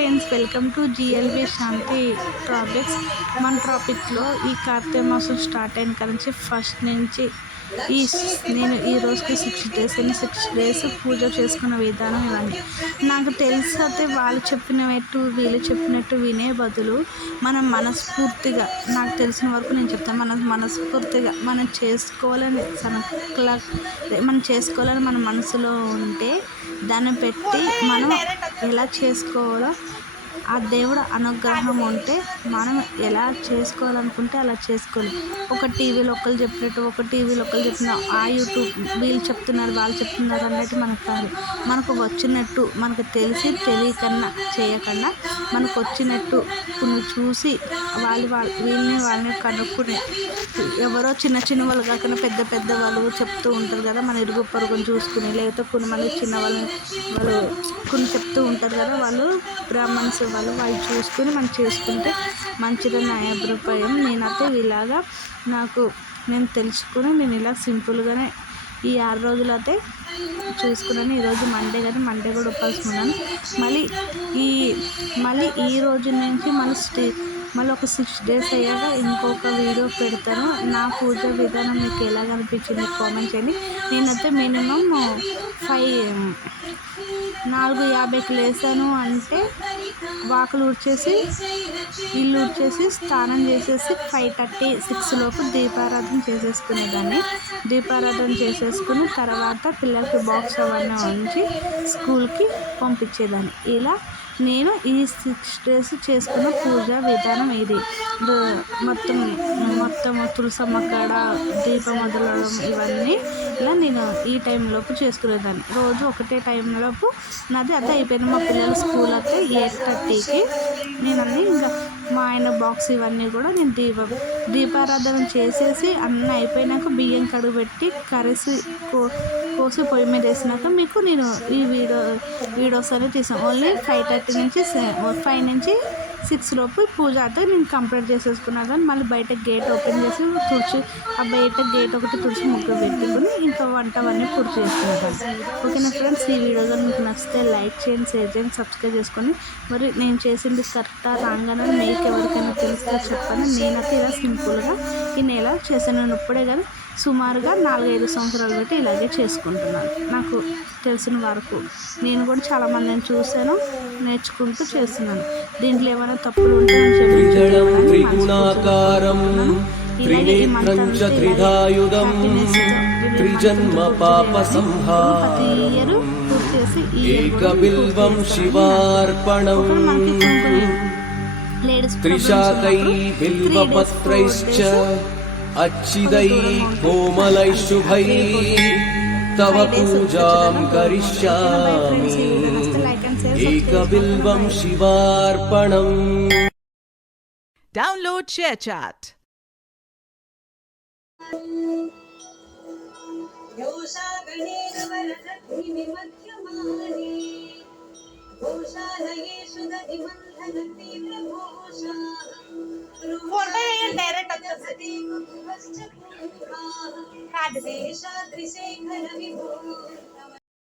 Friends, welcome to GLB Shanti topics. మన టాపిక్లో ఈ కార్తీక మాసం స్టార్ట్ అయిన కానీ ఫస్ట్ నుంచి నేను ఈ రోజుకి 6 days అని 6 days పూజ చేసుకున్న విధానం ఇవన్నీ నాకు తెలిసి అయితే వాళ్ళు చెప్పినట్టు వీళ్ళు చెప్పినట్టు వినే బదులు మనం మనస్ఫూర్తిగా, నాకు తెలిసిన వరకు నేను చెప్తాను, మనం మనస్ఫూర్తిగా మనం చేసుకోవాలని మన మనసులో ఉంటే దాన్ని పెట్టి మనం ఎలా చేసుకోవాలో, ఆ దేవుడు అనుగ్రహం ఉంటే మనం ఎలా చేసుకోవాలనుకుంటే అలా చేసుకోవాలి. ఒక టీవీలో ఒకరు చెప్పిన ఆ యూట్యూబ్ వీళ్ళు చెప్తున్నారు వాళ్ళు చెప్తున్నారు అన్నట్టు మనకు కాదు. మనకు వచ్చినట్టు, మనకు తెలిసి తెలియకన్నా చేయకన్నా మనకు వచ్చినట్టు కొన్ని చూసి వాళ్ళని కనుక్కుని, ఎవరో చిన్న వాళ్ళు కాకుండా పెద్ద వాళ్ళు చెప్తూ ఉంటారు కదా, మన ఇరుగు పొరుగుని చూసుకుని, లేకపోతే కొంతమంది చిన్న వాళ్ళు కొన్ని చెప్తూ ఉంటారు కదా, వాళ్ళు బ్రాహ్మణ్స్ వాళ్ళు చూసుకుని మనం చేసుకుంటే మంచిదని నా అభిప్రాయం. నేనైతే ఇలాగా నేను తెలుసుకుని నేను ఇలా సింపుల్గానే ఈ 6 రోజులు అయితే చూసుకున్నాను. ఈరోజు మండే కదా, మండే కూడా ఉపవాసం. మళ్ళీ ఈ రోజు నుంచి మళ్ళీ ఒక 6 days అయ్యాక ఇంకొక వీడియో పెడతాను. నా పూజ విధానం మీకు ఎలాగ అనిపించింది కామెంట్ చేయండి. నేనైతే మినిమం 4:50కి లేసాను అంటే వాకిలు ఊడ్చేసి, ఇల్లు ఊడ్చేసి, స్నానం చేసేసి 5:30-6 లోపు దీపారాధన చేసేసుకునేదాన్ని. దీపారాధన చేసేసుకుని తర్వాత పిల్లలకి బాక్స్ అవన్నీ ఉంచి స్కూల్కి పంపించేదాన్ని. ఇలా నేను ఈ 6 days చేసుకున్న పూజా విధానం ఇది. మొత్తం తులసమ్మ కాడ దీపం వదలడం ఇవన్నీ ఇలా నేను ఈ టైంలోపు చేసుకునేదాన్ని. రోజు ఒకటే టైంలోపు నాది అదే అయిపోయింది. మా పిల్లల స్కూల్ అయితే 8:30కి. నేను అన్నీ ఇంకా మా ఆయన బాక్స్ ఇవన్నీ కూడా నేను దీపారాధన చేసేసి అన్నీ అయిపోయినాక బియ్యం కడుగు పెట్టి కర్రీస్ కోసి పొయ్యి మీద వేసినాక మీకు నేను ఈ వీడియోస్ అనేది తీసాను. ఓన్లీ 5 నుంచి 6 లోపు పూజ అయితే నేను కంప్లీట్ చేసేసుకున్నాను. కానీ మళ్ళీ బయట గేట్ ఓపెన్ చేసి ఆ బయట గేట్ ఒకటి తుడిచి ముగ్గు పెట్టుకుని ఇంకా వంటవన్నీ పూర్తి చేసుకునేదాన్ని. ఓకేనా ఫ్రెండ్స్, ఈ వీడియో కానీ మీకు నచ్చితే లైక్ చేయండి, షేర్ చేయండి, సబ్స్క్రైబ్ చేసుకొని. మరి నేను చేసింది కరెక్టా రాంగానే మీకు ఎవరికైనా తెలిస్తే చెప్పండి. నేనైతే ఇలా సింపుల్గా ఈ నెల చేశాను. నేను ఇప్పుడే కానీ సుమారుగా 4-5 సంవత్సరాలు బట్టి ఇలాగే చేసుకుంటున్నాను. నాకు తెలిసిన వరకు నేను కూడా చాలామందిని చూశాను, నేర్చుకుంటూ చేస్తున్నాను. దీంట్లో ఏమైనా తప్పులు ఉంటే अच्छिदै कोमलै शुभै तव पूजां करिष्यामि एकबिल्वं शिवार्पणम्. Download ShareChat. డైరెక్ట్